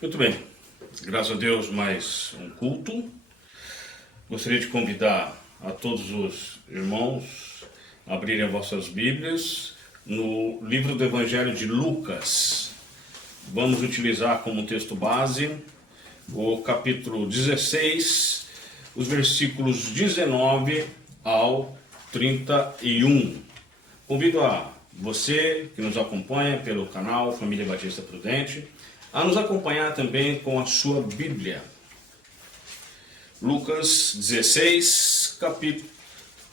Muito bem, graças a Deus, mais um culto. Gostaria de convidar a todos os irmãos a abrirem as vossas Bíblias no livro do Evangelho de Lucas. Vamos utilizar como texto base o capítulo 16, os versículos 19 ao 31. Convido a você que nos acompanha pelo canal Família Batista Prudente a nos acompanhar também com a sua Bíblia. Lucas 16,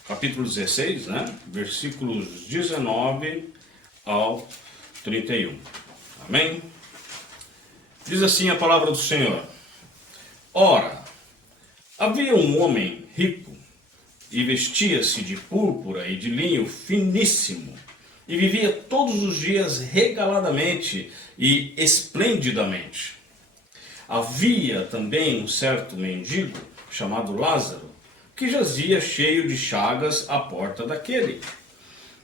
capítulo 16, versículos 19 ao 31. Amém? Diz assim a palavra do Senhor. Ora, havia um homem rico e vestia-se de púrpura e de linho finíssimo e vivia todos os dias regaladamente e esplendidamente. Havia também um certo mendigo, chamado Lázaro, que jazia cheio de chagas à porta daquele,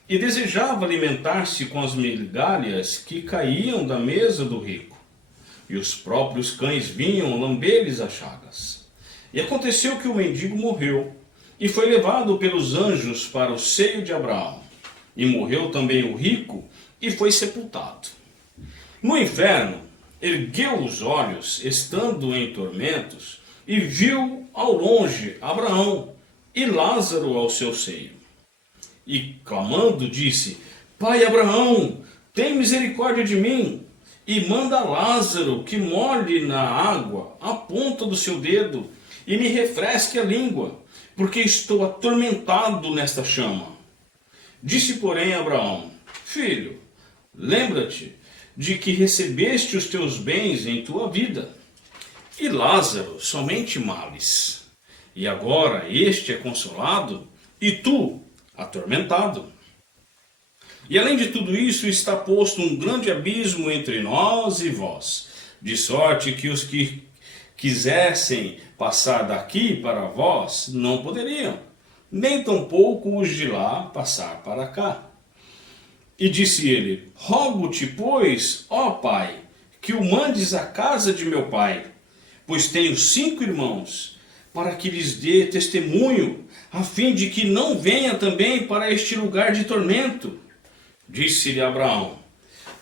e desejava alimentar-se com as migalhas que caíam da mesa do rico, e os próprios cães vinham lamber-lhes as chagas. E aconteceu que o mendigo morreu, e foi levado pelos anjos para o seio de Abraão. E morreu também o rico, e foi sepultado. No inferno, ergueu os olhos, estando em tormentos, e viu ao longe Abraão e Lázaro ao seu seio. E clamando disse: Pai Abraão, tem misericórdia de mim, e manda Lázaro que molhe na água a ponta do seu dedo, e me refresque a língua, porque estou atormentado nesta chama. Disse, porém, Abraão: Filho, lembra-te de que recebeste os teus bens em tua vida, e Lázaro somente males. E agora este é consolado, e tu atormentado. E além de tudo isso, está posto um grande abismo entre nós e vós, de sorte que os que quisessem passar daqui para vós não poderiam, nem tampouco os de lá passar para cá. E disse ele: Rogo-te, pois, ó Pai, que o mandes à casa de meu pai, pois tenho 5 irmãos, para que lhes dê testemunho, a fim de que não venha também para este lugar de tormento. Disse-lhe Abraão: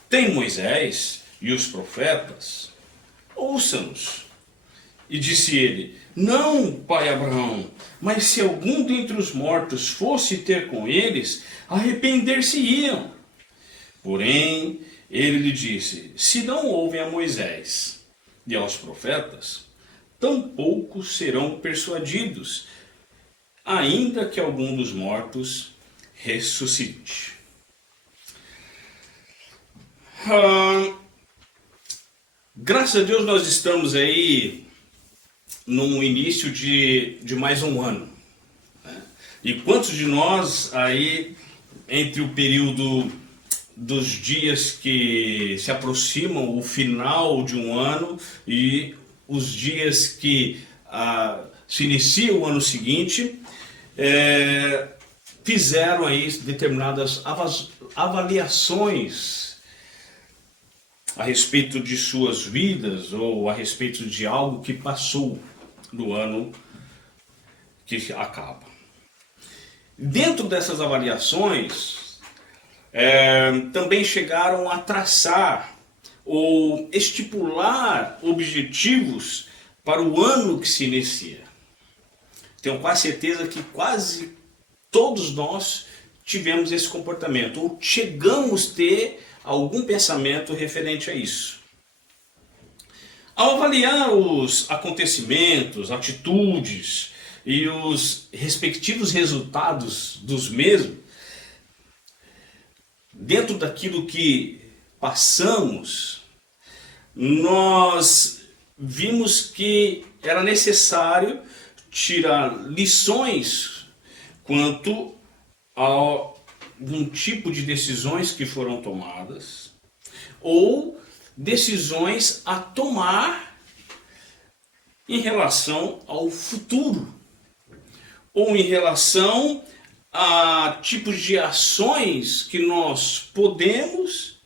Tem Moisés e os profetas, ouça-nos. E disse ele: Não, pai Abraão, mas se algum dentre os mortos fosse ter com eles, arrepender-se-iam. Porém, ele lhe disse: Se não ouvem a Moisés e aos profetas, tampouco serão persuadidos, ainda que algum dos mortos ressuscite. Graças a Deus nós estamos aí no início de mais um ano. E quantos de nós aí, entre o período dos dias que se aproximam o final de um ano e os dias que se inicia o ano seguinte, fizeram aí determinadas avaliações a respeito de suas vidas ou a respeito de algo que passou no ano que acaba. Dentro dessas avaliações, também chegaram a traçar ou estipular objetivos para o ano que se inicia. Tenho quase certeza que quase todos nós tivemos esse comportamento, ou chegamos a ter algum pensamento referente a isso. Ao avaliar os acontecimentos, atitudes e os respectivos resultados dos mesmos, dentro daquilo que passamos, nós vimos que era necessário tirar lições quanto a algum tipo de decisões que foram tomadas ou decisões a tomar em relação ao futuro ou em relação a tipos de ações que nós podemos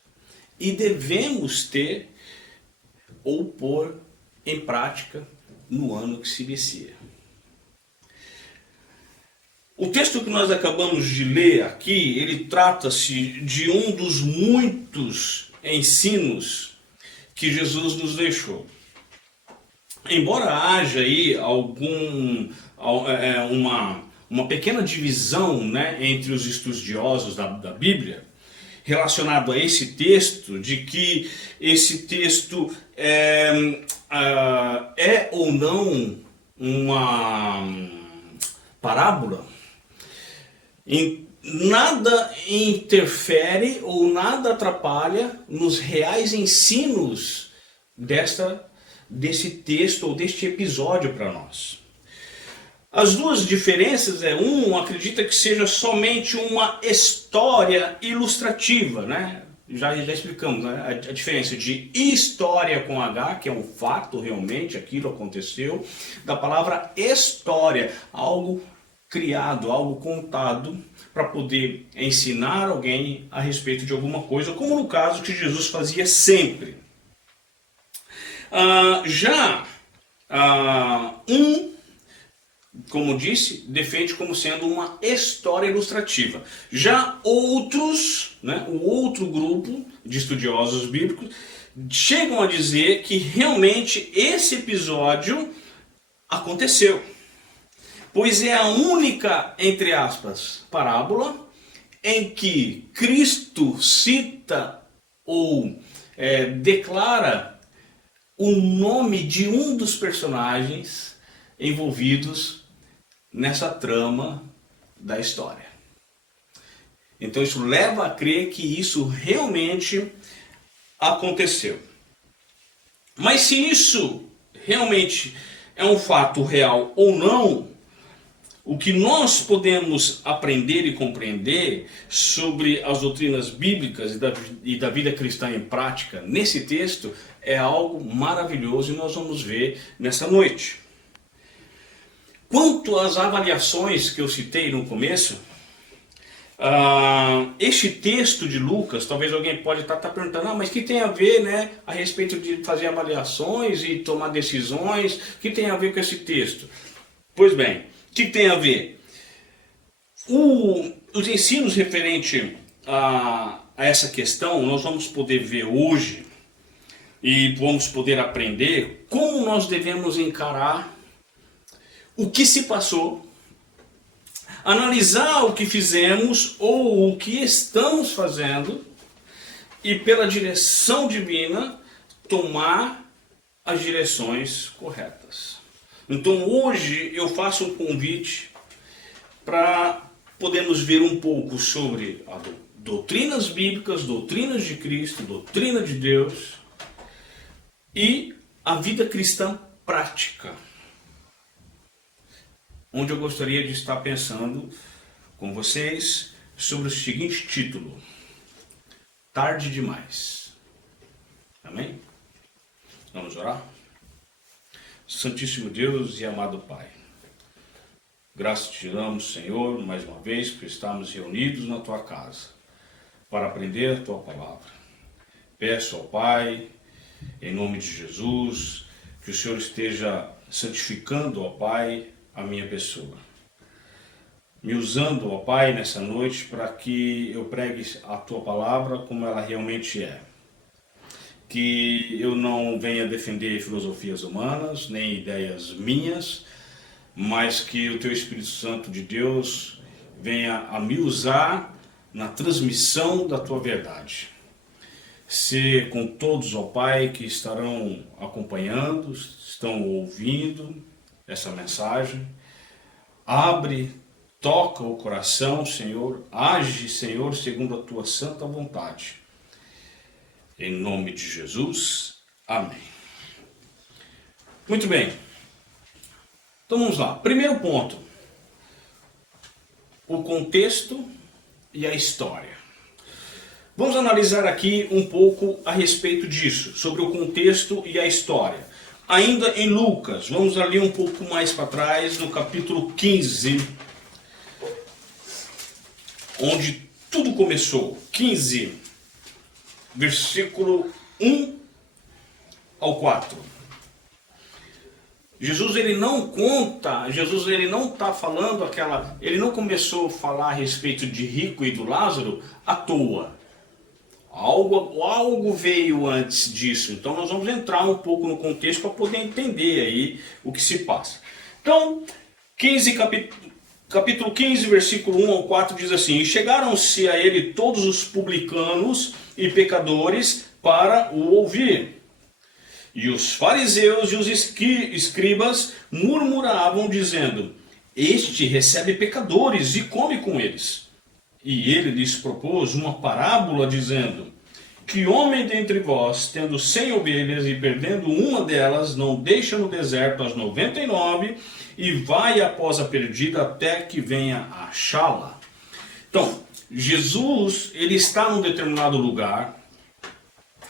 e devemos ter ou pôr em prática no ano que se inicia. O texto que nós acabamos de ler aqui, ele trata-se de um dos muitos ensinos que Jesus nos deixou. Embora haja aí uma pequena divisão, né, entre os estudiosos da Bíblia, relacionado a esse texto, de que esse texto é ou não uma parábola, nada interfere ou nada atrapalha nos reais ensinos desse texto ou deste episódio para nós. As duas diferenças acredita que seja somente uma história ilustrativa, né? Já explicamos, né? A diferença de história com H, que é um fato realmente, aquilo aconteceu, da palavra história, algo criado, algo contado para poder ensinar alguém a respeito de alguma coisa, como no caso que Jesus fazia sempre. Como disse, defende como sendo uma história ilustrativa. Já outros, né, o outro grupo de estudiosos bíblicos, chegam a dizer que realmente esse episódio aconteceu. Pois é a única, entre aspas, parábola em que Cristo cita ou declara o nome de um dos personagens envolvidos nessa trama da história. Então isso leva a crer que isso realmente aconteceu. Mas se isso realmente é um fato real ou não, o que nós podemos aprender e compreender sobre as doutrinas bíblicas e da vida cristã em prática nesse texto é algo maravilhoso e nós vamos ver nessa noite. Quanto às avaliações que eu citei no começo, este texto de Lucas, talvez alguém pode estar perguntando, mas o que tem a ver, né, a respeito de fazer avaliações e tomar decisões, o que tem a ver com esse texto? Pois bem, o que tem a ver? Os ensinos referentes a essa questão, nós vamos poder ver hoje e vamos poder aprender como nós devemos encarar o que se passou, analisar o que fizemos ou o que estamos fazendo e pela direção divina tomar as direções corretas. Então hoje eu faço um convite para podermos ver um pouco sobre as doutrinas bíblicas, doutrinas de Cristo, doutrina de Deus e a vida cristã prática, onde eu gostaria de estar pensando com vocês sobre o seguinte título: Tarde demais. Amém? Vamos orar? Santíssimo Deus e amado Pai, graças te damos, Senhor, mais uma vez por estarmos reunidos na Tua casa para aprender a Tua palavra. Peço ao Pai, em nome de Jesus, que o Senhor esteja santificando, ó Pai, a minha pessoa, me usando, ó Pai, nessa noite para que eu pregue a Tua palavra como ela realmente é. Que eu não venha defender filosofias humanas, nem ideias minhas, mas que o Teu Espírito Santo de Deus venha a me usar na transmissão da Tua verdade. Se com todos, ó Pai, que estarão acompanhando, estão ouvindo essa mensagem, abre, toca o coração, Senhor, age, Senhor, segundo a Tua santa vontade. Em nome de Jesus, amém. Muito bem, então vamos lá. Primeiro ponto, o contexto e a história. Vamos analisar aqui um pouco a respeito disso, sobre o contexto e a história. Ainda em Lucas, vamos ali um pouco mais para trás, no capítulo 15, onde tudo começou. 15, versículo 1 ao 4. Jesus ele não está falando ele não começou a falar a respeito de rico e do Lázaro à toa. Algo veio antes disso. Então nós vamos entrar um pouco no contexto para poder entender aí o que se passa. Então, capítulo 15, versículo 1 ao 4 diz assim: E chegaram-se a ele todos os publicanos e pecadores para o ouvir. E os fariseus e os escribas murmuravam, dizendo: Este recebe pecadores e come com eles. E ele lhes propôs uma parábola, dizendo: Que homem dentre vós, tendo 100 ovelhas e perdendo uma delas, não deixa no deserto as 99 e vai após a perdida até que venha achá-la? Então, Jesus, ele está num determinado lugar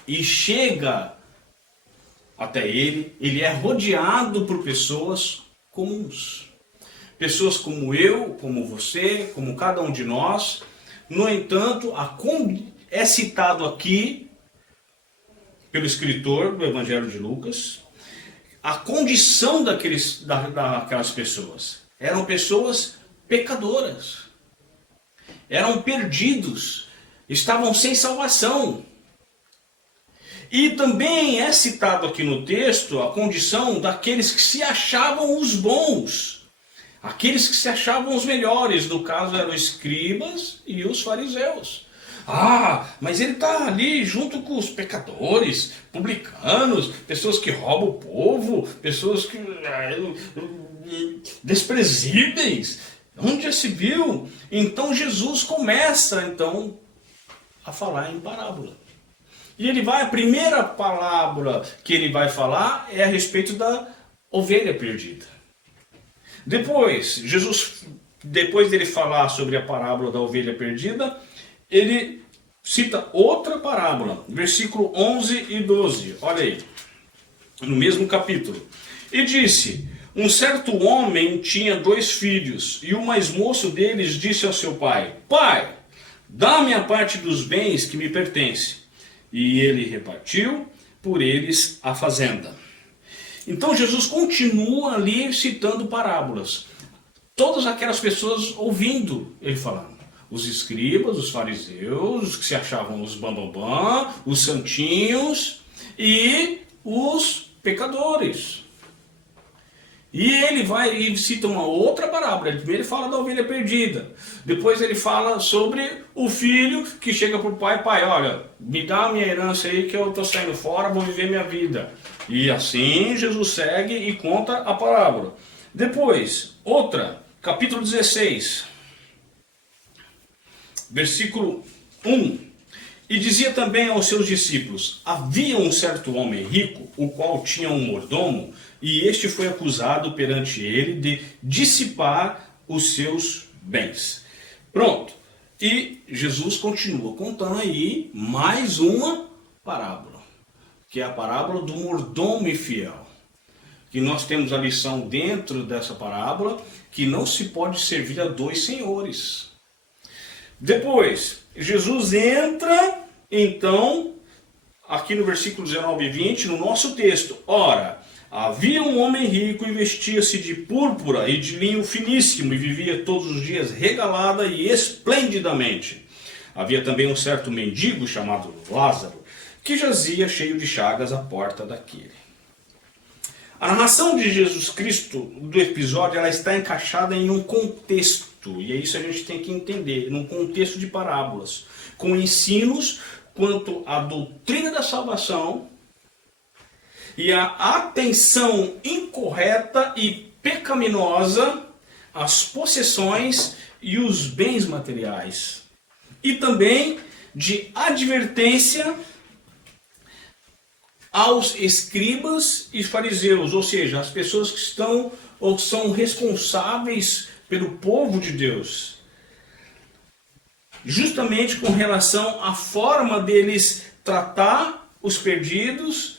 e chega até ele é rodeado por pessoas comuns. Pessoas como eu, como você, como cada um de nós. No entanto, é citado aqui, pelo escritor do Evangelho de Lucas, a condição daquelas pessoas. Eram pessoas pecadoras. Eram perdidos. Estavam sem salvação. E também é citado aqui no texto a condição daqueles que se achavam os bons. Aqueles que se achavam os melhores. No caso eram os escribas e os fariseus. Mas ele está ali junto com os pecadores, publicanos, pessoas que roubam o povo, pessoas que desprezíveis. Onde já se viu? Então Jesus começa a falar em parábola. E a primeira palavra que ele vai falar é a respeito da ovelha perdida. Depois dele falar sobre a parábola da ovelha perdida, ele cita outra parábola, versículo 11 e 12. Olha aí, no mesmo capítulo. E disse: Um certo homem tinha 2 filhos, e o mais moço deles disse ao seu pai: Pai, dá-me a parte dos bens que me pertence. E ele repartiu por eles a fazenda. Então Jesus continua ali citando parábolas. Todas aquelas pessoas ouvindo ele falando. Os escribas, os fariseus, os que se achavam os bambambam, os santinhos e os pecadores. E ele cita uma outra parábola. Primeiro ele fala da ovelha perdida. Depois ele fala sobre o filho que chega para o pai: Pai, olha, me dá a minha herança aí que eu estou saindo fora, vou viver minha vida. E assim Jesus segue e conta a parábola. Depois, capítulo 16, versículo 1. E dizia também aos seus discípulos: Havia um certo homem rico, o qual tinha um mordomo, e este foi acusado perante ele de dissipar os seus bens. Pronto. E Jesus continua contando aí mais uma parábola, que é a parábola do mordomo infiel. Que nós temos a lição dentro dessa parábola, que não se pode servir a 2 senhores. Depois, Jesus entra, então, aqui no versículo 19 e 20, no nosso texto. Ora, havia um homem rico e vestia-se de púrpura e de linho finíssimo e vivia todos os dias regalada e esplendidamente. Havia também um certo mendigo chamado Lázaro, que jazia cheio de chagas à porta daquele. A narração de Jesus Cristo do episódio ela está encaixada em um contexto, e é isso que a gente tem que entender, num contexto de parábolas, com ensinos quanto à doutrina da salvação e a atenção incorreta e pecaminosa às possessões e os bens materiais. E também de advertência aos escribas e fariseus, ou seja, as pessoas que estão ou são responsáveis pelo povo de Deus. Justamente com relação à forma deles tratar os perdidos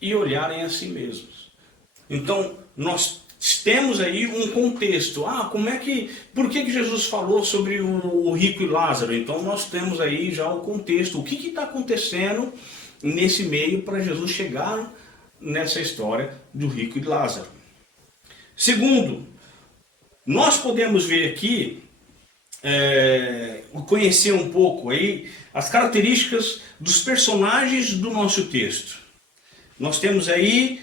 e olharem a si mesmos. Então, nós temos aí um contexto. Por que Jesus falou sobre o rico e Lázaro? Então, nós temos aí já o contexto. O que está acontecendo nesse meio para Jesus chegar nessa história do rico e de Lázaro. Segundo, nós podemos ver aqui, conhecer um pouco aí as características dos personagens do nosso texto. Nós temos aí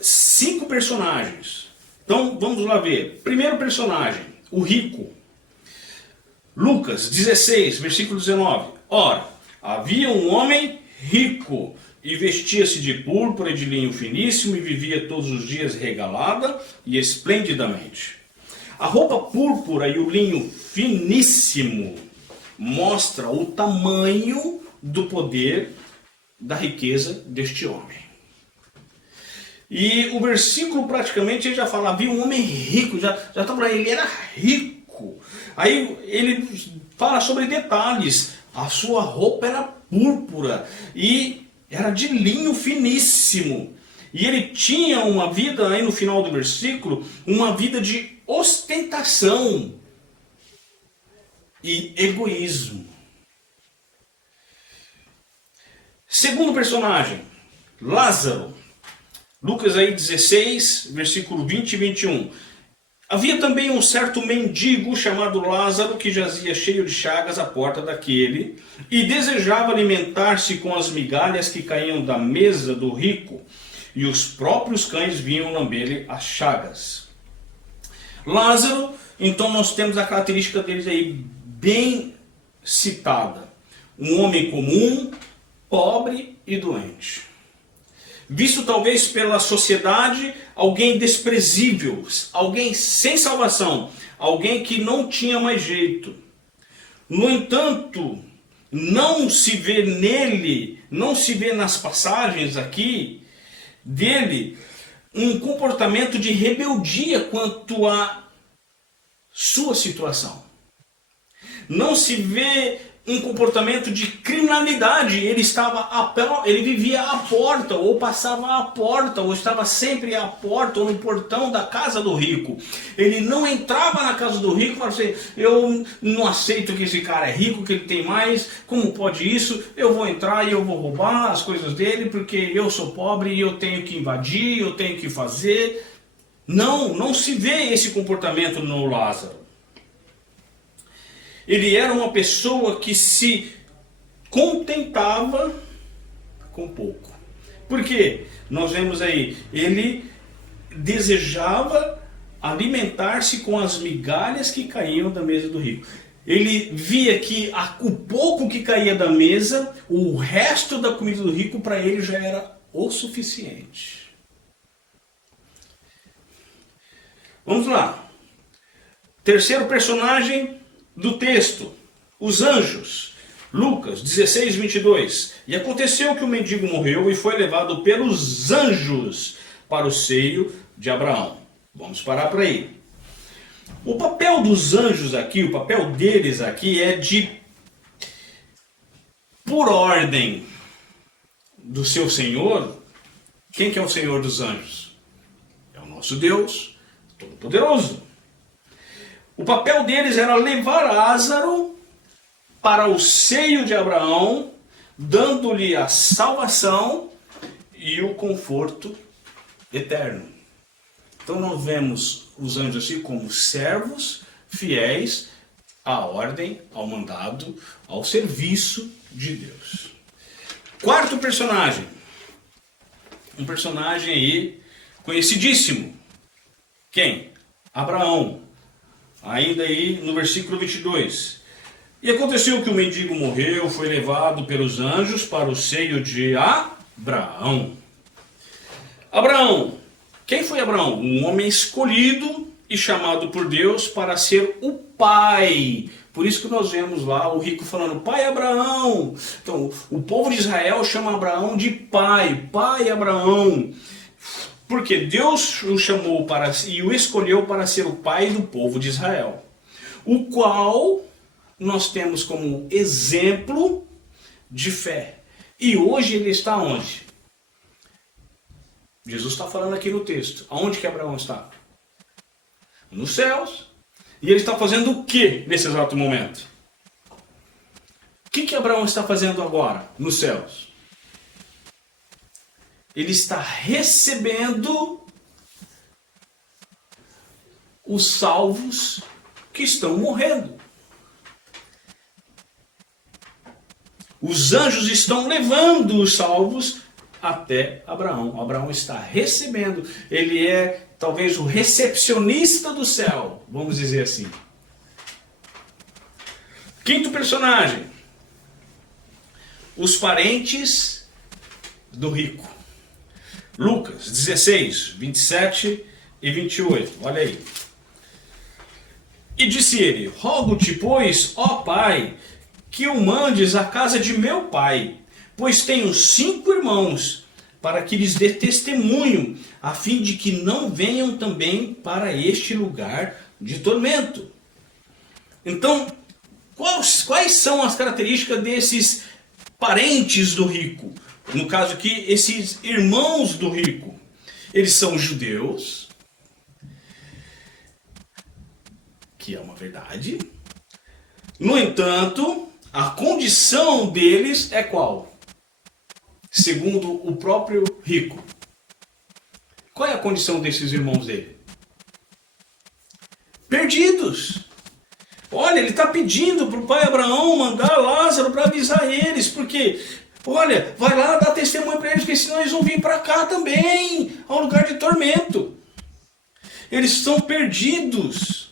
5 personagens. Então vamos lá ver. Primeiro personagem, o rico. Lucas 16, versículo 19. Ora, havia um homem rico e vestia-se de púrpura e de linho finíssimo e vivia todos os dias regalada e esplendidamente. A roupa púrpura e o linho finíssimo mostra o tamanho do poder da riqueza deste homem. E o versículo praticamente já fala, havia um homem rico, já está falando, ele era rico. Aí ele fala sobre detalhes, a sua roupa era púrpura e era de linho finíssimo. E ele tinha uma vida, aí no final do versículo, uma vida de ostentação e egoísmo. Segundo personagem, Lázaro. Lucas aí 16, versículo 20 e 21. Havia também um certo mendigo chamado Lázaro que jazia cheio de chagas à porta daquele e desejava alimentar-se com as migalhas que caíam da mesa do rico, e os próprios cães vinham lamber-lhe as chagas. Lázaro, então nós temos a característica deles aí bem citada. Um homem comum, pobre e doente. Visto talvez pela sociedade, alguém desprezível, alguém sem salvação, alguém que não tinha mais jeito. No entanto, não se vê nele, não se vê nas passagens aqui dele, um comportamento de rebeldia quanto à sua situação. Não se vê um comportamento de criminalidade. Ele vivia à porta, ou passava à porta, ou estava sempre à porta, ou no portão da casa do rico. Ele não entrava na casa do rico e falava assim, eu não aceito que esse cara é rico, que ele tem mais, como pode isso? Eu vou entrar e eu vou roubar as coisas dele, porque eu sou pobre e eu tenho que invadir, eu tenho que fazer. Não se vê esse comportamento no Lázaro. Ele era uma pessoa que se contentava com pouco. Por quê? Nós vemos aí, ele desejava alimentar-se com as migalhas que caíam da mesa do rico. Ele via que o pouco que caía da mesa, o resto da comida do rico, para ele já era o suficiente. Vamos lá. Terceiro personagem do texto, os anjos. Lucas 16, 22. E aconteceu que o mendigo morreu e foi levado pelos anjos para o seio de Abraão. Vamos parar por aí. O papel dos anjos aqui, o papel deles aqui é por ordem do seu Senhor. Quem que é o Senhor dos anjos? É o nosso Deus Todo-Poderoso. O papel deles era levar Lázaro para o seio de Abraão, dando-lhe a salvação e o conforto eterno. Então nós vemos os anjos assim como servos fiéis à ordem, ao mandado, ao serviço de Deus. Quarto personagem. Um personagem aí conhecidíssimo. Quem? Abraão. Ainda aí no versículo 22. E aconteceu que o mendigo morreu, foi levado pelos anjos para o seio de Abraão. Abraão. Quem foi Abraão? Um homem escolhido e chamado por Deus para ser o pai. Por isso que nós vemos lá o rico falando, pai Abraão. Então, o povo de Israel chama Abraão de pai, pai Abraão. Porque Deus o chamou e o escolheu para ser o pai do povo de Israel. O qual nós temos como exemplo de fé. E hoje ele está onde? Jesus está falando aqui no texto. Aonde que Abraão está? Nos céus. E ele está fazendo o que nesse exato momento? O que Abraão está fazendo agora nos céus? ele está recebendo os salvos que estão morrendo. Os anjos estão levando os salvos até Abraão. Abraão está recebendo. Ele é talvez o recepcionista do céu, vamos dizer assim. Quinto personagem. Os parentes do rico. Lucas 16, 27 e 28. Olha aí. E disse ele: rogo-te, pois, ó Pai, que o mandes à casa de meu pai, pois tenho 5 irmãos, para que lhes dê testemunho, a fim de que não venham também para este lugar de tormento. Então, quais são as características desses parentes do rico? No caso aqui, esses irmãos do rico. Eles são judeus, que é uma verdade. No entanto, a condição deles é qual? Segundo o próprio rico. Qual é a condição desses irmãos dele? Perdidos. Olha, ele está pedindo para o pai Abraão mandar Lázaro para avisar eles, porque, olha, vai lá dar testemunho para eles, porque senão eles vão vir para cá também, ao lugar de tormento. Eles estão perdidos.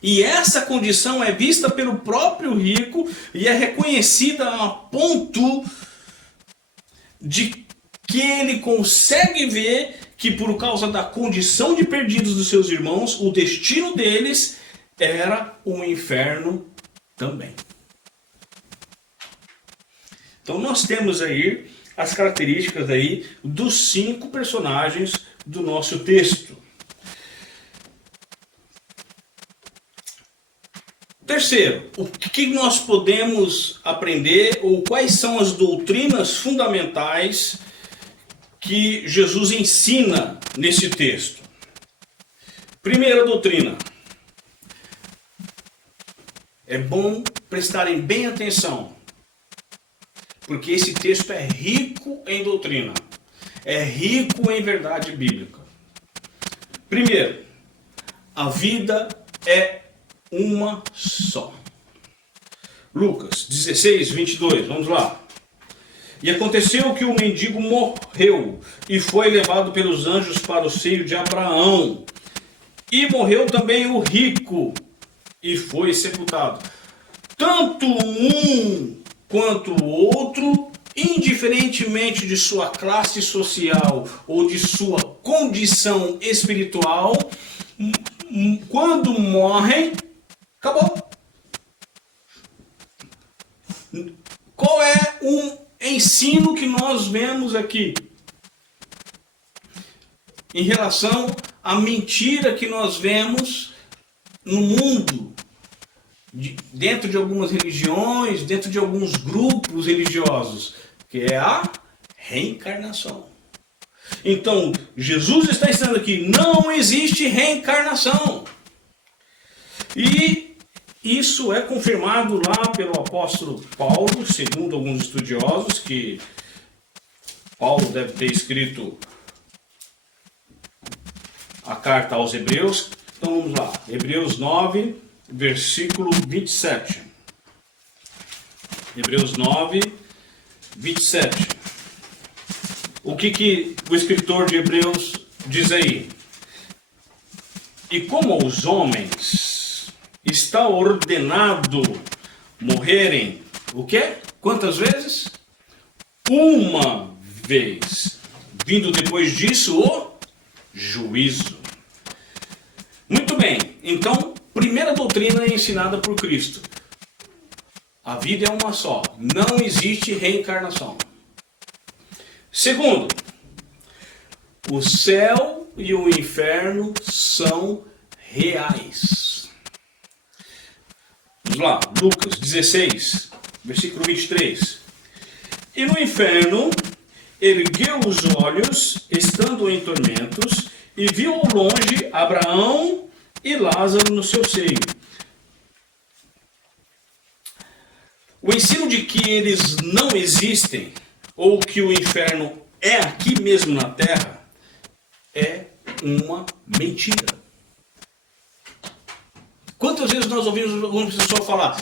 E essa condição é vista pelo próprio rico e é reconhecida a ponto de que ele consegue ver que por causa da condição de perdidos dos seus irmãos, o destino deles era o inferno também. Então nós temos aí as características aí dos 5 personagens do nosso texto. Terceiro, o que nós podemos aprender ou quais são as doutrinas fundamentais que Jesus ensina nesse texto? Primeira doutrina. É bom prestarem bem atenção, porque esse texto é rico em doutrina, é rico em verdade bíblica. Primeiro, a vida é uma só. Lucas 16, 22, vamos lá. E aconteceu que o mendigo morreu e foi levado pelos anjos para o seio de Abraão. E morreu também o rico e foi sepultado. Tanto um quanto o outro, indiferentemente de sua classe social ou de sua condição espiritual, quando morrem, acabou. Qual é um ensino que nós vemos aqui em relação à mentira que nós vemos no mundo, dentro de algumas religiões, dentro de alguns grupos religiosos, que é a reencarnação? Então, Jesus está ensinando aqui, não existe reencarnação. E isso é confirmado lá pelo apóstolo Paulo, segundo alguns estudiosos, que Paulo deve ter escrito a carta aos Hebreus. Então vamos lá, Hebreus 9, versículo 27. Hebreus 9, 27. O que o escritor de Hebreus diz aí? E como os homens está ordenado morrerem, o quê? Quantas vezes? Uma vez. Vindo depois disso o juízo. Muito bem, então, primeira doutrina é ensinada por Cristo. A vida é uma só, não existe reencarnação. Segundo, o céu e o inferno são reais. Vamos lá, Lucas 16, versículo 23. E no inferno ergueu os olhos, estando em tormentos, e viu ao longe Abraão e Lázaro no seu seio. O ensino de que eles não existem, ou que o inferno é aqui mesmo na terra, é uma mentira. Quantas vezes nós ouvimos algumas pessoas falar,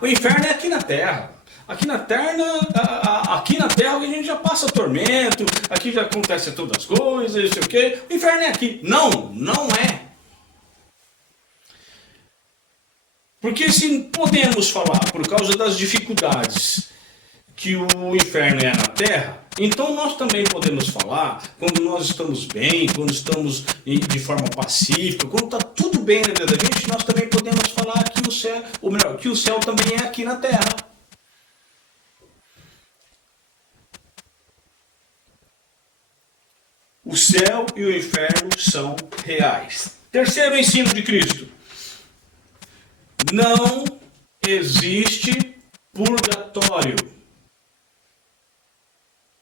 o inferno é aqui na terra. Aqui na terra a gente já passa tormento, aqui já acontece todas as coisas, não sei o quê. O inferno é aqui. Não, não é. Porque se podemos falar, por causa das dificuldades, que o inferno é na terra, então nós também podemos falar, quando nós estamos bem, quando estamos de forma pacífica, quando está tudo bem na vida da gente, nós também podemos falar que o céu, ou melhor, que o céu também é aqui na terra. O céu e o inferno são reais. Terceiro ensino de Cristo. Não existe purgatório.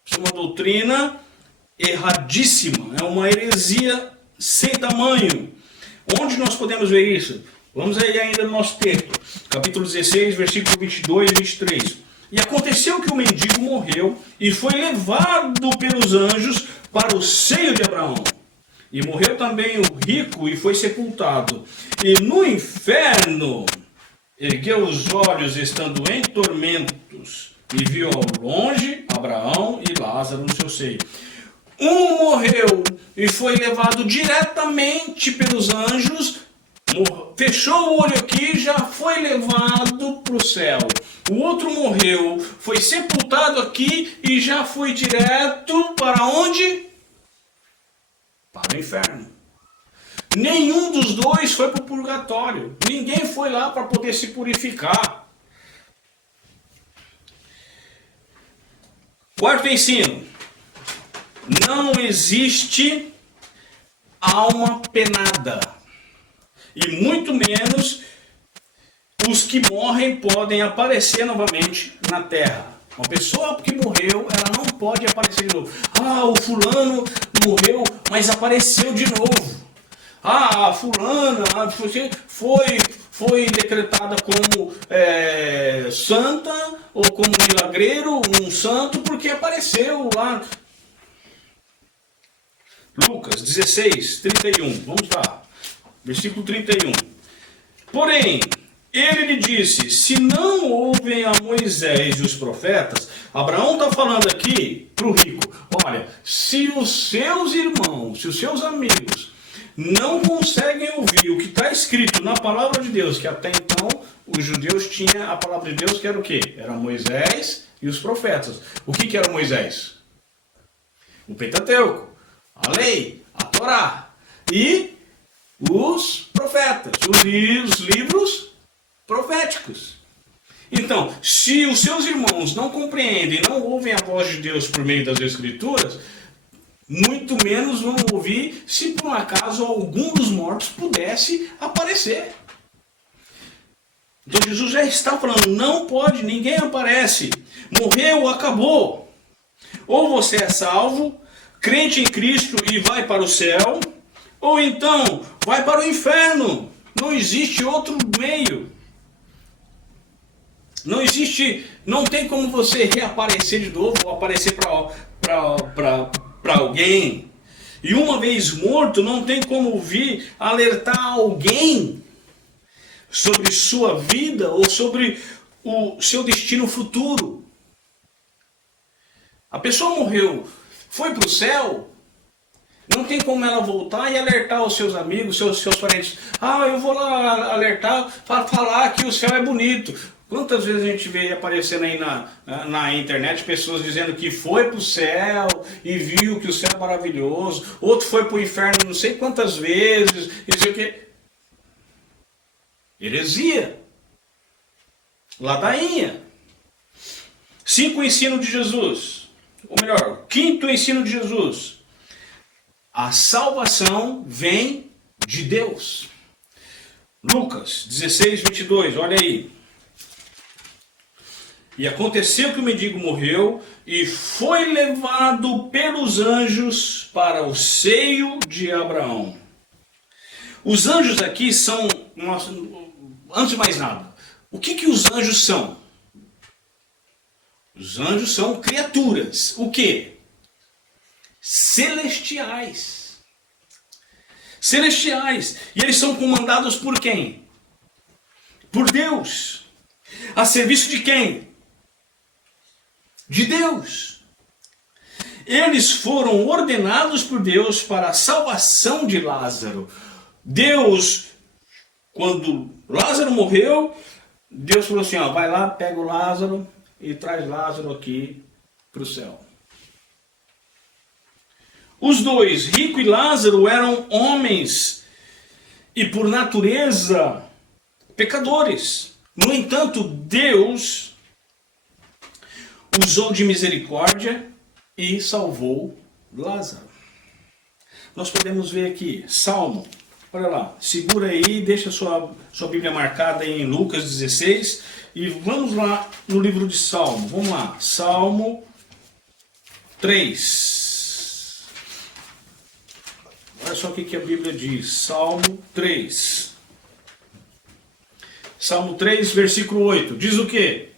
Isso é uma doutrina erradíssima. É uma heresia sem tamanho. Onde nós podemos ver isso? Vamos aí ainda no nosso texto. Capítulo 16, versículo 22 e 23. E aconteceu que o mendigo morreu e foi levado pelos anjos para o seio de Abraão. E morreu também o rico e foi sepultado. E no inferno ergueu os olhos, estando em tormentos, e viu ao longe Abraão e Lázaro no seu seio. Um morreu e foi levado diretamente pelos anjos, fechou o olho aqui e já foi levado para o céu. O outro morreu, foi sepultado aqui e já foi direto para onde? Para o inferno. Nenhum dos dois foi para o purgatório. Ninguém foi lá para poder se purificar. Quarto ensino. Não existe alma penada. E muito menos os que morrem podem aparecer novamente na terra. Uma pessoa que morreu, ela não pode aparecer de novo. O fulano morreu, mas apareceu de novo. A fulana foi decretada como santa ou como milagreiro, um santo, porque apareceu lá. Lucas 16, 31. Vamos lá. Versículo 31. Porém, ele lhe disse, se não ouvem a Moisés e os profetas, Abraão está falando aqui para o rico, olha, se os seus irmãos, se os seus amigos não conseguem ouvir o que está escrito na palavra de Deus, que até então os judeus tinham a palavra de Deus, que era o quê? Era Moisés e os profetas. O que era Moisés? O Pentateuco, a lei, a Torá e os profetas, os livros proféticos. Então, se os seus irmãos não compreendem, não ouvem a voz de Deus por meio das Escrituras, muito menos vão ouvir se por um acaso algum dos mortos pudesse aparecer. Então Jesus já está falando, não pode, ninguém aparece. Morreu, acabou. Ou você é salvo, crente em Cristo e vai para o céu, ou então vai para o inferno. Não existe outro meio. Não tem como você reaparecer de novo ou aparecer para alguém. E uma vez morto, não tem como vir alertar alguém sobre sua vida ou sobre o seu destino futuro. A pessoa morreu, foi para o céu, não tem como ela voltar e alertar os seus amigos, seus parentes. Eu vou lá alertar para falar que o céu é bonito. Quantas vezes a gente vê aparecendo aí na internet pessoas dizendo que foi para o céu e viu que o céu é maravilhoso, outro foi para o inferno não sei quantas vezes, e sei o quê. Heresia. Ladainha. 5 ensino de Jesus. Ou melhor, 5º ensino de Jesus. A salvação vem de Deus. Lucas 16, 22, olha aí. E aconteceu que o mendigo morreu e foi levado pelos anjos para o seio de Abraão. Os anjos aqui são, antes de mais nada, o que os anjos são? Os anjos são criaturas. O quê? celestiais. Celestiais. E eles são comandados por quem? Por Deus. A serviço de quem? De Deus. Eles foram ordenados por Deus para a salvação de Lázaro. Deus, quando Lázaro morreu, Deus falou assim, ó, vai lá, pega o Lázaro e traz Lázaro aqui para o céu. Os dois, Rico e Lázaro, eram homens e por natureza pecadores. No entanto, Deus usou de misericórdia e salvou Lázaro. Nós podemos ver aqui, Salmo, olha lá, segura aí, deixa sua Bíblia marcada em Lucas 16 e vamos lá no livro de Salmo. Vamos lá, Salmo 3. Olha só o que a Bíblia diz, Salmo 3. Salmo 3, versículo 8, diz o quê?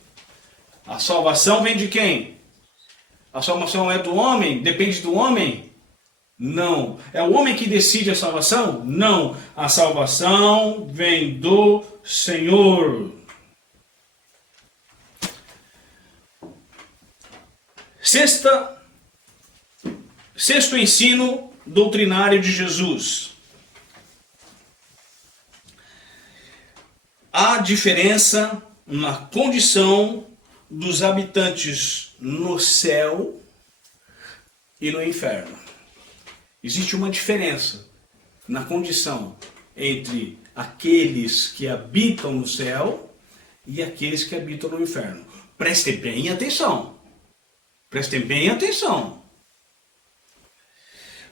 A salvação vem de quem? A salvação é do homem? Depende do homem? Não. É o homem que decide a salvação? Não. A salvação vem do Senhor. Sexto ensino doutrinário de Jesus. Há diferença na condição dos habitantes no céu e no inferno. Existe uma diferença na condição entre aqueles que habitam no céu e aqueles que habitam no inferno. Prestem bem atenção. Prestem bem atenção.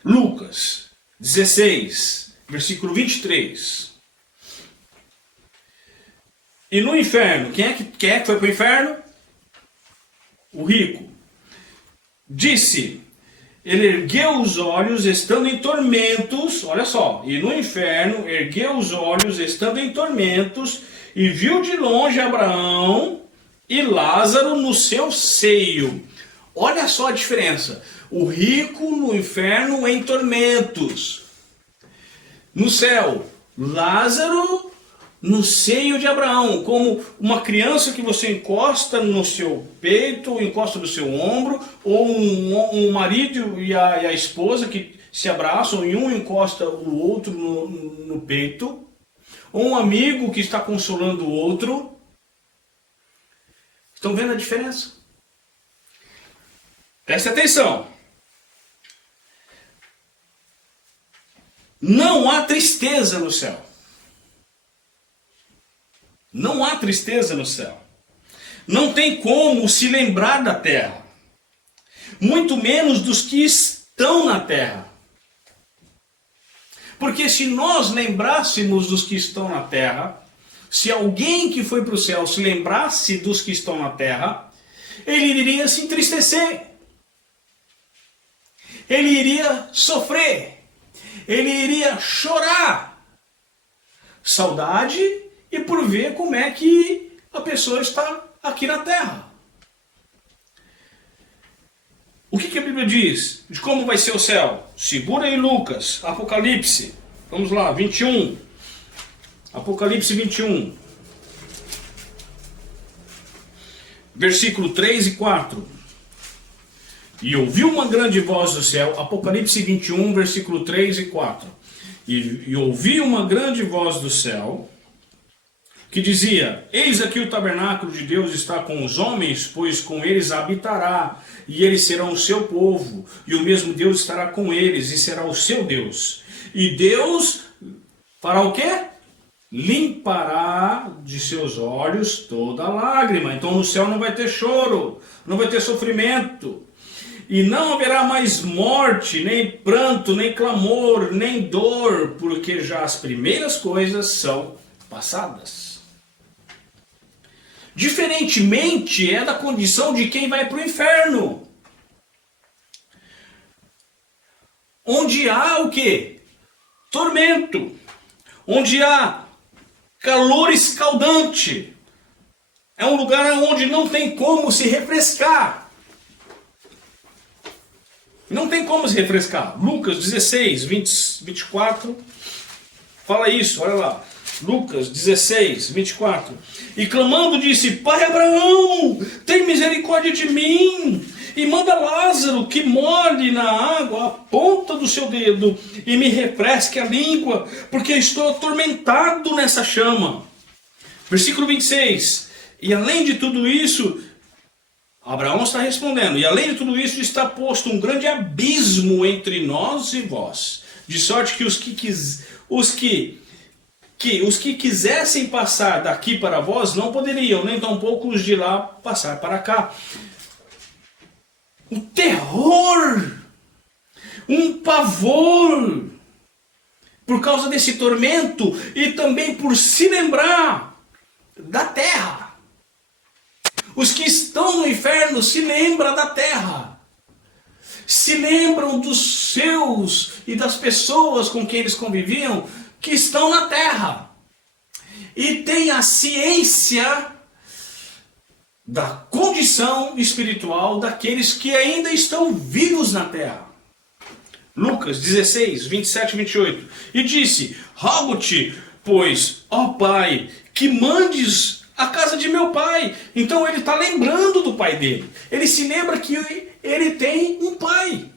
Lucas 16, versículo 23. E no inferno, quem é que foi para o inferno? O rico. Disse, ele ergueu os olhos estando em tormentos, olha só, e no inferno ergueu os olhos estando em tormentos e viu de longe Abraão e Lázaro no seu seio. Olha só a diferença. O rico no inferno em tormentos. No céu, Lázaro no seio de Abraão, como uma criança que você encosta no seu peito, ou encosta no seu ombro, ou um marido e a esposa que se abraçam e um encosta o outro no peito, ou um amigo que está consolando o outro. Estão vendo a diferença? Preste atenção. Não há tristeza no céu. Não há tristeza no céu. Não tem como se lembrar da terra. Muito menos dos que estão na terra. Porque se nós lembrássemos dos que estão na terra, se alguém que foi para o céu se lembrasse dos que estão na terra, ele iria se entristecer. Ele iria sofrer. Ele iria chorar. Saudade e por ver como é que a pessoa está aqui na terra. O que a Bíblia diz de como vai ser o céu? Segura aí Lucas, Apocalipse. Vamos lá, 21. Apocalipse 21. Versículo 3 e 4. E ouvi uma grande voz do céu, Apocalipse 21, versículo 3 e 4. E ouvi uma grande voz do céu, que dizia, eis aqui o tabernáculo de Deus está com os homens, pois com eles habitará, e eles serão o seu povo, e o mesmo Deus estará com eles, e será o seu Deus. E Deus fará o quê? Limpará de seus olhos toda lágrima. Então no céu não vai ter choro, não vai ter sofrimento. E não haverá mais morte, nem pranto, nem clamor, nem dor, porque já as primeiras coisas são passadas. Diferentemente é da condição de quem vai para o inferno. Onde há o quê? Tormento. Onde há calor escaldante. É um lugar onde não tem como se refrescar. Não tem como se refrescar. Lucas 16, 24, fala isso, olha lá. Lucas 16, 24. E clamando disse: Pai Abraão, tem misericórdia de mim, e manda Lázaro que molhe na água a ponta do seu dedo e me refresque a língua, porque estou atormentado nessa chama. Versículo 26. E além de tudo isso, Abraão está respondendo: e além de tudo isso está posto um grande abismo entre nós e vós, de sorte que os que quisessem passar daqui para vós não poderiam, nem tampouco os de lá passar para cá. Um terror, um pavor, por causa desse tormento e também por se lembrar da terra. Os que estão no inferno se lembram da terra, se lembram dos seus e das pessoas com quem eles conviviam, que estão na terra, e têm a ciência da condição espiritual daqueles que ainda estão vivos na terra. Lucas 16, 27 e 28. E disse: rogo-te, pois, ó Pai, que mandes a casa de meu pai. Então ele está lembrando do pai dele. Ele se lembra que ele tem um pai.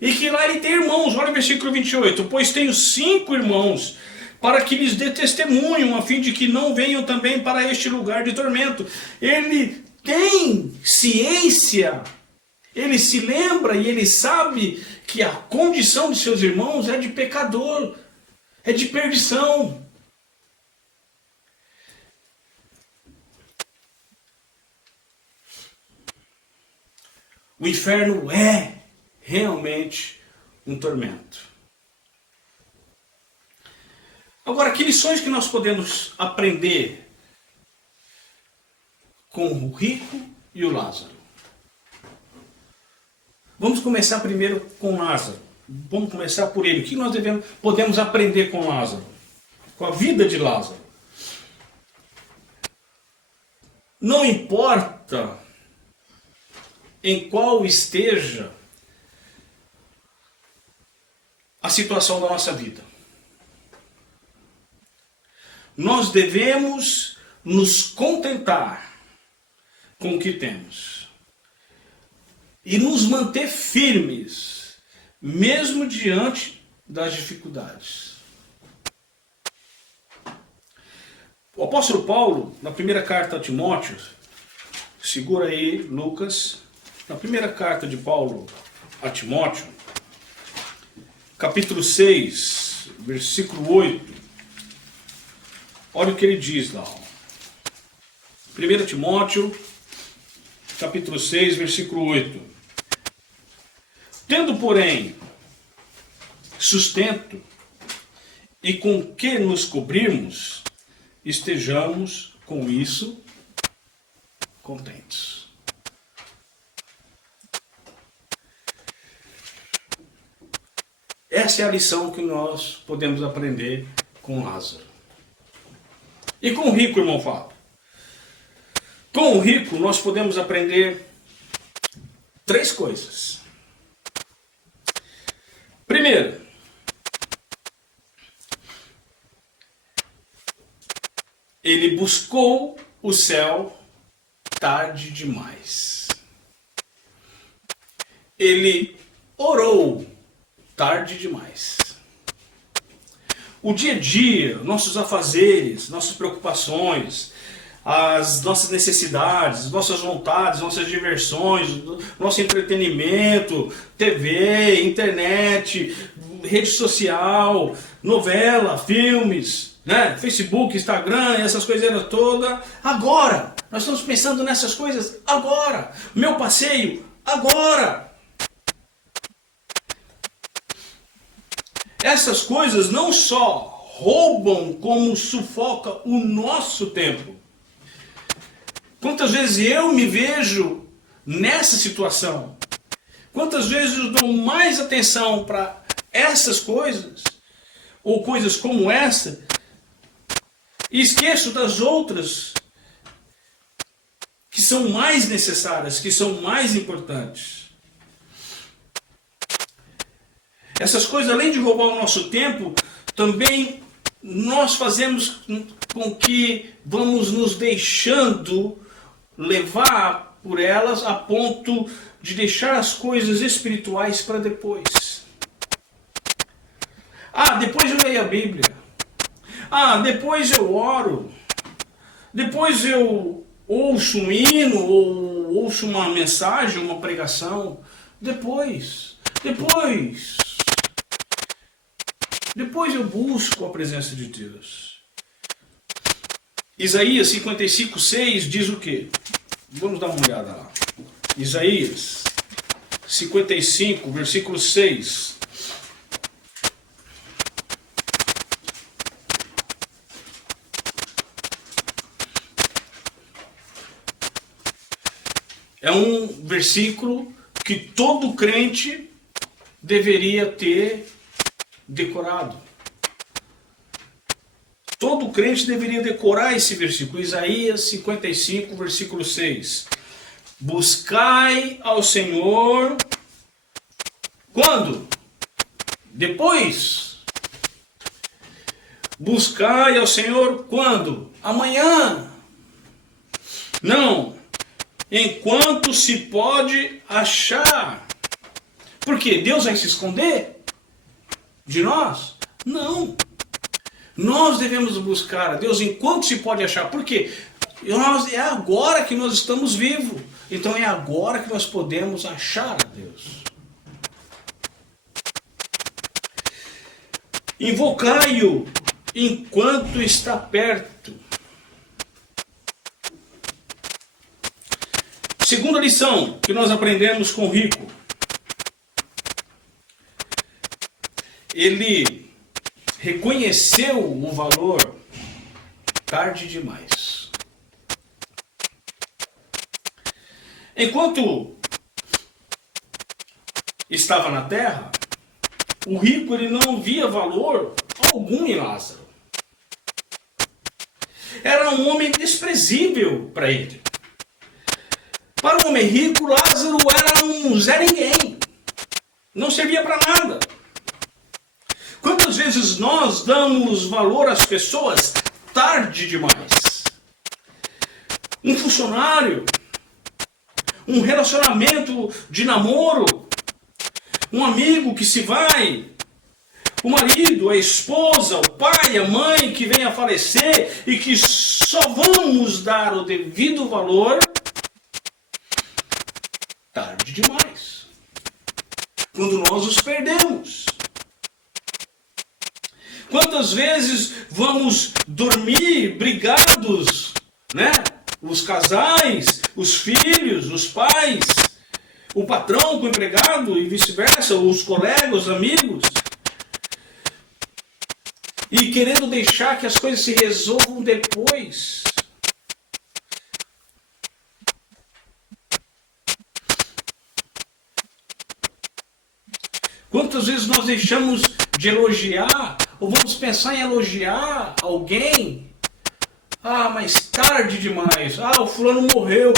E que lá ele tem irmãos. Olha o versículo 28. Pois tenho 5 irmãos, para que lhes dê testemunho, a fim de que não venham também para este lugar de tormento. Ele tem ciência, ele se lembra e ele sabe que a condição de seus irmãos é de pecador, é de perdição. O inferno é realmente um tormento. Agora, que lições que nós podemos aprender com o rico e o Lázaro? Vamos começar primeiro com Lázaro. Vamos começar por ele. O que nós podemos aprender com Lázaro? Com a vida de Lázaro? Não importa em qual esteja a situação da nossa vida, nós devemos nos contentar com o que temos e nos manter firmes, mesmo diante das dificuldades. O apóstolo Paulo, na primeira carta a Timóteo, segura aí Lucas, na primeira carta de Paulo a Timóteo, capítulo 6, versículo 8, olha o que ele diz lá. 1 Timóteo, capítulo 6, versículo 8. Tendo, porém, sustento e com que nos cobrirmos, estejamos com isso contentes. Essa é a lição que nós podemos aprender com Lázaro. E com o rico, irmão Fábio? Com o rico nós podemos aprender 3 coisas. Primeiro, ele buscou o céu tarde demais. Ele orou tarde demais. O dia a dia, nossos afazeres, nossas preocupações, as nossas necessidades, nossas vontades, nossas diversões, nosso entretenimento, TV, internet, rede social, novela, filmes, né? Facebook, Instagram, essas coisas todas. Agora! Nós estamos pensando nessas coisas agora. Meu passeio, agora! Essas coisas não só roubam, como sufocam o nosso tempo. Quantas vezes eu me vejo nessa situação? Quantas vezes eu dou mais atenção para essas coisas, ou coisas como essa, e esqueço das outras que são mais necessárias, que são mais importantes. Essas coisas, além de roubar o nosso tempo, também nós fazemos com que vamos nos deixando levar por elas a ponto de deixar as coisas espirituais para depois. Depois eu leio a Bíblia. Depois eu oro. Depois eu ouço um hino ou ouço uma mensagem, uma pregação. Depois eu busco a presença de Deus. Isaías 55:6 diz o quê? Vamos dar uma olhada lá. Isaías 55, versículo 6. É um versículo que todo crente deveria ter decorado. Todo crente deveria decorar esse versículo. Isaías 55, versículo 6. Buscai ao Senhor. Quando? Depois. Buscai ao Senhor quando? Amanhã. Não. Enquanto se pode achar. Por quê? Deus vai se esconder de nós? Não. Nós devemos buscar a Deus enquanto se pode achar. Por quê? É agora que nós estamos vivos. Então é agora que nós podemos achar a Deus. Invocai-o enquanto está perto. Segunda lição que nós aprendemos com o rico. Ele reconheceu o valor tarde demais. Enquanto estava na terra, o rico ele não via valor algum em Lázaro. Era um homem desprezível para ele. Para um homem rico, Lázaro era um Zé Ninguém. Não servia para nada. Quantas vezes nós damos valor às pessoas tarde demais? Um funcionário, um relacionamento de namoro, um amigo que se vai, o marido, a esposa, o pai, a mãe que vem a falecer e que só vamos dar o devido valor tarde demais, quando nós os perdemos. Quantas vezes vamos dormir brigados, né? Os casais, os filhos, os pais, o patrão com o empregado e vice-versa, os colegas, os amigos, e querendo deixar que as coisas se resolvam depois. Quantas vezes nós deixamos de elogiar, ou vamos pensar em elogiar alguém? Mas tarde demais. O fulano morreu.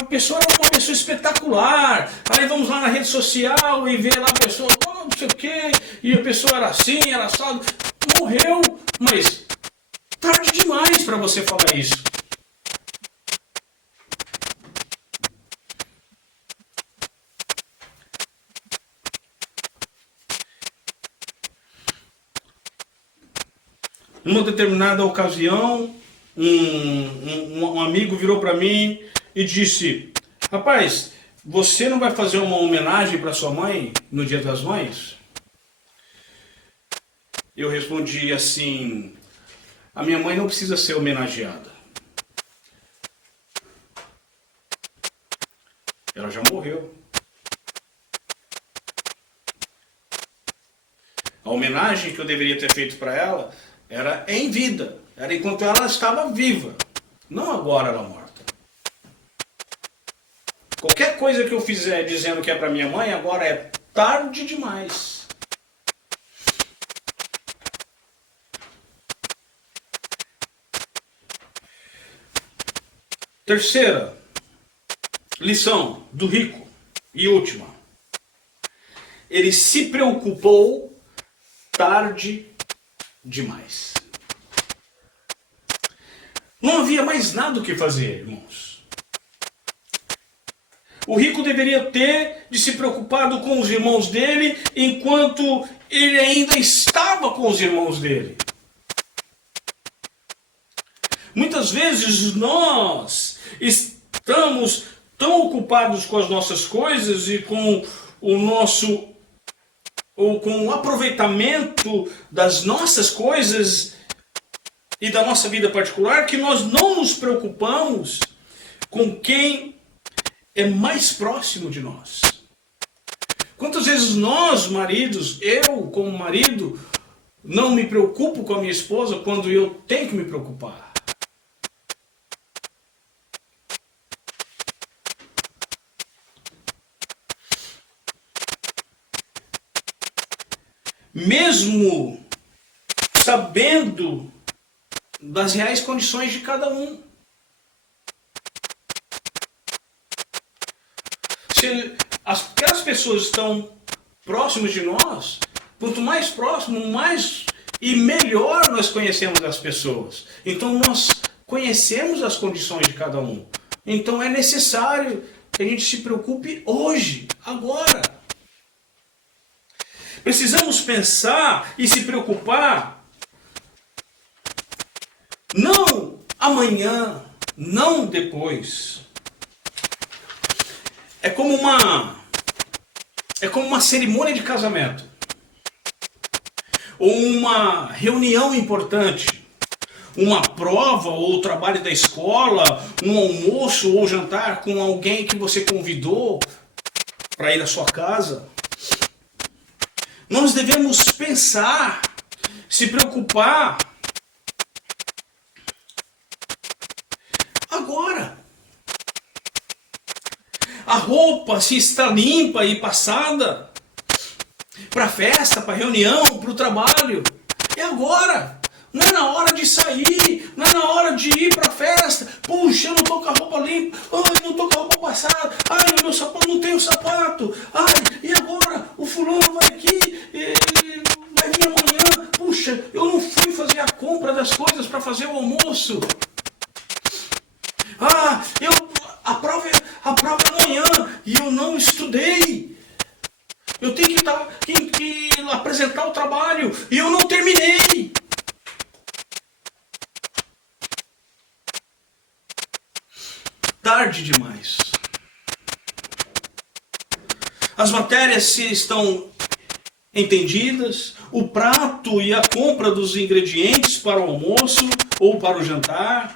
A pessoa era uma pessoa espetacular. Aí vamos lá na rede social e ver lá a pessoa, não sei o quê, e a pessoa era assim, era assado. Morreu, mas tarde demais para você falar isso. Numa determinada ocasião, um amigo virou para mim e disse: rapaz, você não vai fazer uma homenagem para sua mãe no Dia das Mães? Eu respondi assim: a minha mãe não precisa ser homenageada. Ela já morreu. A homenagem que eu deveria ter feito para ela era em vida, era enquanto ela estava viva, não agora ela morta. Qualquer coisa que eu fizer dizendo que é para minha mãe, agora é tarde demais. Terceira lição do rico e última. ele se preocupou tarde demais. Não havia mais nada o que fazer, irmãos. O rico deveria ter de se preocupado com os irmãos dele enquanto ele ainda estava com os irmãos dele. Muitas vezes nós estamos tão ocupados com as nossas coisas e com o nosso ou com o aproveitamento das nossas coisas e da nossa vida particular que nós não nos preocupamos com quem é mais próximo de nós. Quantas vezes nós, maridos, eu como marido, não me preocupo com a minha esposa quando eu tenho que me preocupar? Mesmo sabendo das reais condições de cada um. Se aquelas pessoas estão próximas de nós, quanto mais próximo, mais e melhor nós conhecemos as pessoas. Então nós conhecemos as condições de cada um. Então é necessário que a gente se preocupe hoje, agora. Precisamos pensar e se preocupar não amanhã, não depois. É como uma cerimônia de casamento. Ou uma reunião importante. Uma prova ou trabalho da escola, um almoço ou jantar com alguém que você convidou para ir à sua casa. Nós devemos pensar, se preocupar agora. A roupa se está limpa e passada para a festa, para a reunião, para o trabalho. É agora. Não é na hora de sair, não é na hora de ir para a festa. Puxa, eu não estou com a roupa limpa. Ai, não estou com a roupa passada. Ai, meu sapato, não tenho sapato. Ai, e agora? O fulano vai aqui, vai vir amanhã. Puxa, eu não fui fazer a compra das coisas para fazer o almoço. Ah, a prova é amanhã e eu não estudei. Eu tenho que apresentar o trabalho e eu não terminei. Tarde demais. As matérias se estão entendidas, o prato e a compra dos ingredientes para o almoço ou para o jantar.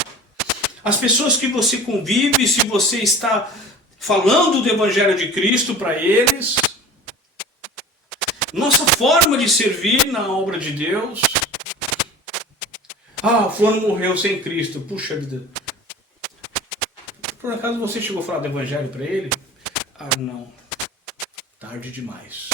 As pessoas que você convive, se você está falando do Evangelho de Cristo para eles. Nossa forma de servir na obra de Deus. Ah, o fulano morreu sem Cristo. Puxa vida. Por acaso você chegou a falar do Evangelho para ele? Ah, não. Tarde demais.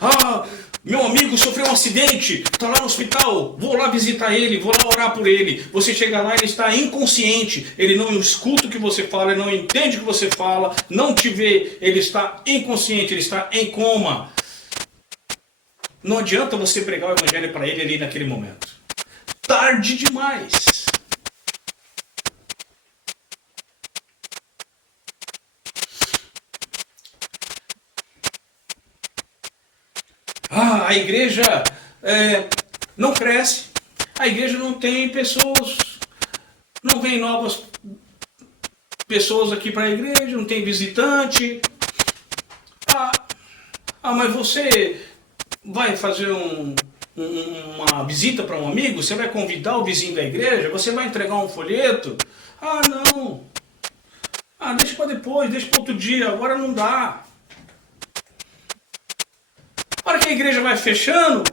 Ah, meu amigo sofreu um acidente, está lá no hospital, vou lá visitar ele, vou lá orar por ele. Você chega lá, ele está inconsciente, ele não escuta o que você fala, ele não entende o que você fala, não te vê, ele está inconsciente, ele está em coma. Não adianta você pregar o Evangelho para ele ali naquele momento. Tarde demais. Ah, a igreja não cresce, a igreja não tem pessoas, não vem novas pessoas aqui para a igreja, não tem visitante. Mas você vai fazer uma visita para um amigo, você vai convidar o vizinho da igreja, você vai entregar um folheto? Ah, não. Ah, deixa para depois, deixa para outro dia, agora não dá. A hora que a igreja vai fechando,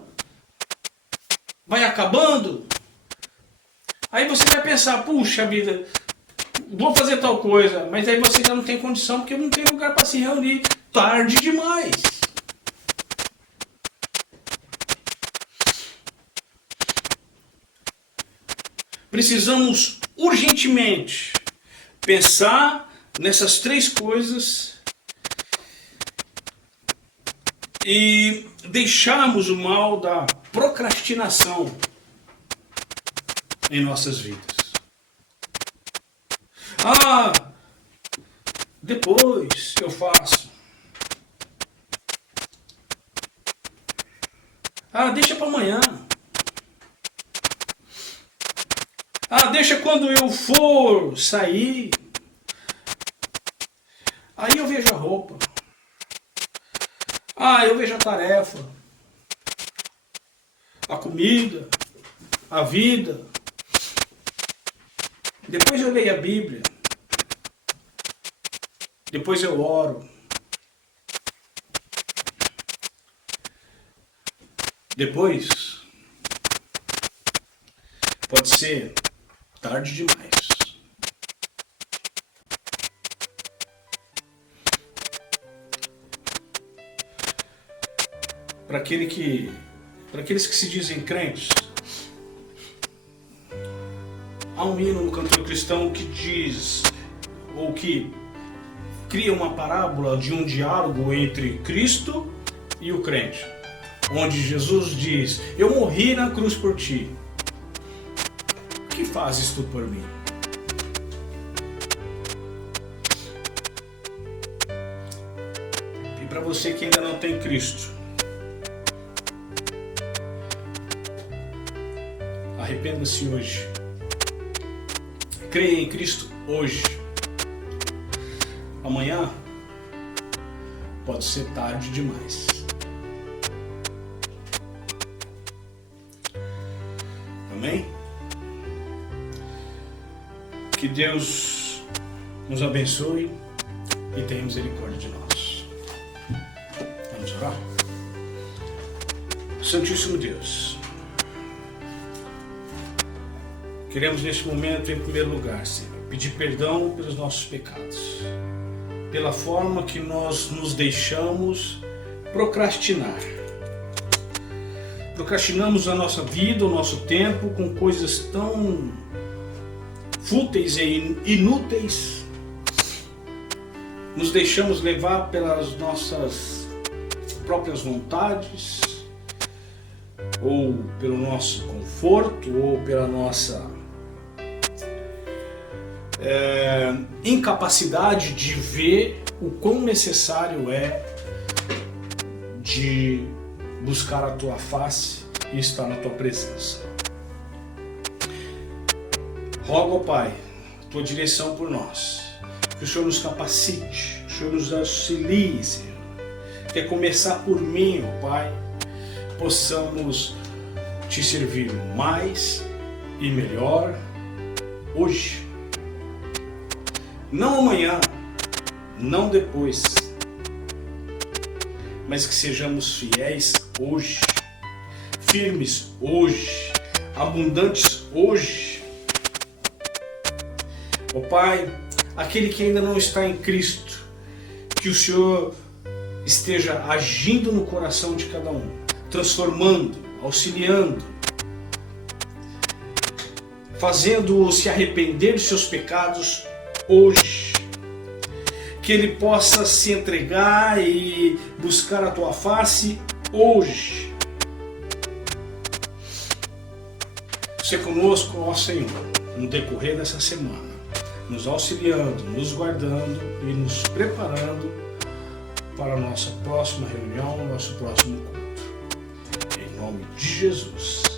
vai acabando, aí você vai pensar, puxa vida, vou fazer tal coisa, mas aí você já não tem condição, porque não tem lugar para se reunir. Tarde demais. Precisamos urgentemente pensar nessas três coisas e deixarmos o mal da procrastinação em nossas vidas. Ah, depois eu faço. Ah, deixa para amanhã. Ah, deixa quando eu for sair. Aí eu vejo a roupa. Ah, eu vejo a tarefa. A comida. A vida. Depois eu leio a Bíblia. Depois eu oro. Depois pode ser tarde demais. Para aqueles que se dizem crentes, há um hino no cantor cristão que diz, ou que cria uma parábola de um diálogo entre Cristo e o crente, onde Jesus diz: eu morri na cruz por ti, o que fazes tu por mim? E para você que ainda não tem Cristo, arrependa-se hoje. Creia em Cristo hoje. Amanhã pode ser tarde demais. Amém? Que Deus nos abençoe e tenha misericórdia de nós. Vamos orar? Santíssimo Deus, queremos neste momento, em primeiro lugar, Senhor, pedir perdão pelos nossos pecados, pela forma que nós nos deixamos procrastinar. Procrastinamos a nossa vida, o nosso tempo, com coisas tão fúteis e inúteis. Nos deixamos levar pelas nossas próprias vontades, ou pelo nosso conforto, ou pela nossa incapacidade de ver o quão necessário é de buscar a tua face e estar na tua presença. Rogo ao Pai a tua direção por nós, que o Senhor nos capacite, que o Senhor nos auxilie, Senhor. Que a começar por mim, ó Pai, possamos te servir mais e melhor hoje. Não amanhã, não depois, mas que sejamos fiéis hoje, firmes hoje, abundantes hoje. Ó Pai, aquele que ainda não está em Cristo, que o Senhor esteja agindo no coração de cada um, transformando, auxiliando, fazendo-o se arrepender de seus pecados hoje, que ele possa se entregar e buscar a tua face hoje. Seja conosco, ó Senhor, no decorrer dessa semana, nos auxiliando, nos guardando e nos preparando para a nossa próxima reunião, nosso próximo culto. Em nome de Jesus.